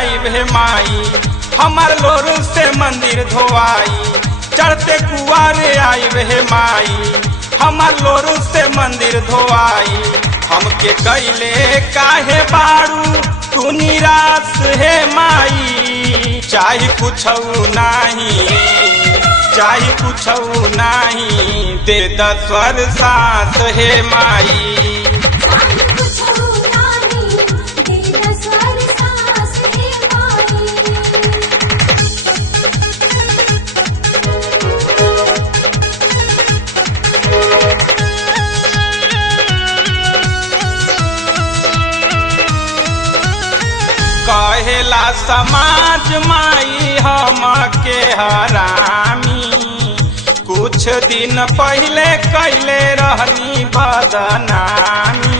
आई भे माई, हमार लोर से मंदिर धोआई। चढ़ते कुआरे आई भे माई, हमार लोर से मंदिर धोआई। हमके कैले काहे बारू तू निराश है माई, चाहे कुछ नहीं, चाहे कुछ नहीं, दे द स्वर सास है माई। कहेला समाज माई हमके हरामी, कुछ दिन पहले कैले रहनी बदनामी।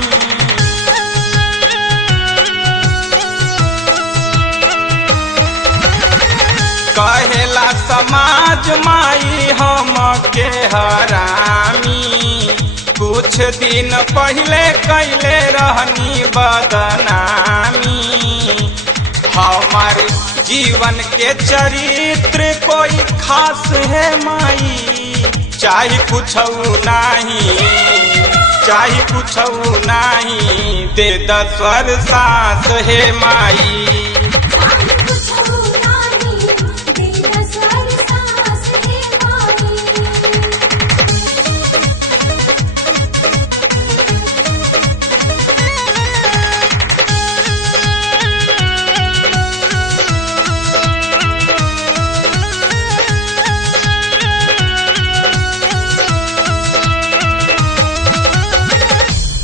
कहेला समाज माई हमके हरामी, कुछ दिन पहले कैले रहनी बदनामी। हमारे जीवन के चरित्र कोई खास है माई, चाहे कुछ नहीं, चाहे कुछ नहीं, दे द स्वर सास है माई।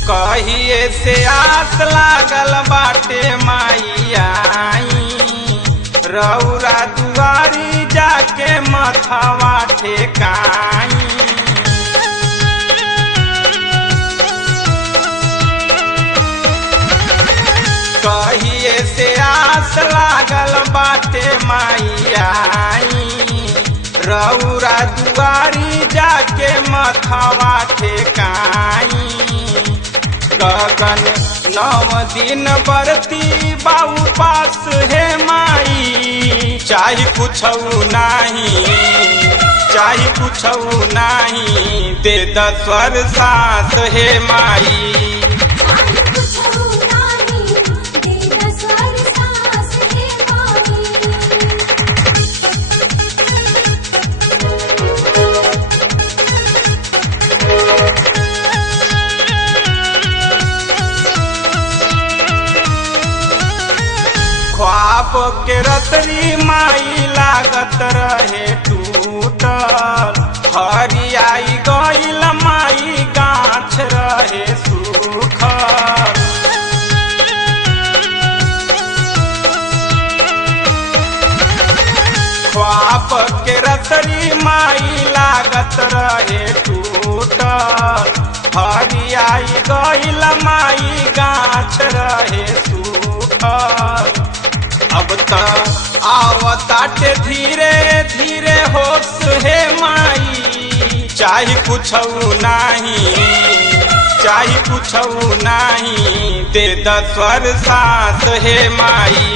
कहिए से आस लागल बाटे माई आई, रौरा दुआरी जाके मथवा ठेकाई। कहिए से आस लागल बाटे माई आई, रौरा दुआरी जाके मथवा ठेकाई। गगन 9 दिन बरती बाऊ पास है माई, चाहे कुछ नहीं, चाहे कुछ नहीं, दे द स्वर सास है माई। ख्वाब के रतरी माई लागत रहे टूटल, हरियाई गईल माई गाछ रहे सूखल। ख्वाब के रतरी माई लागत रहे टूटल, हरियाई गईल माई गाछ रहे सूखल। अब तक आवताटे धीरे धीरे होश है माई, चाहे कुछ नहीं, चाहे कुछ नहीं, दे द स्वर सास है माई।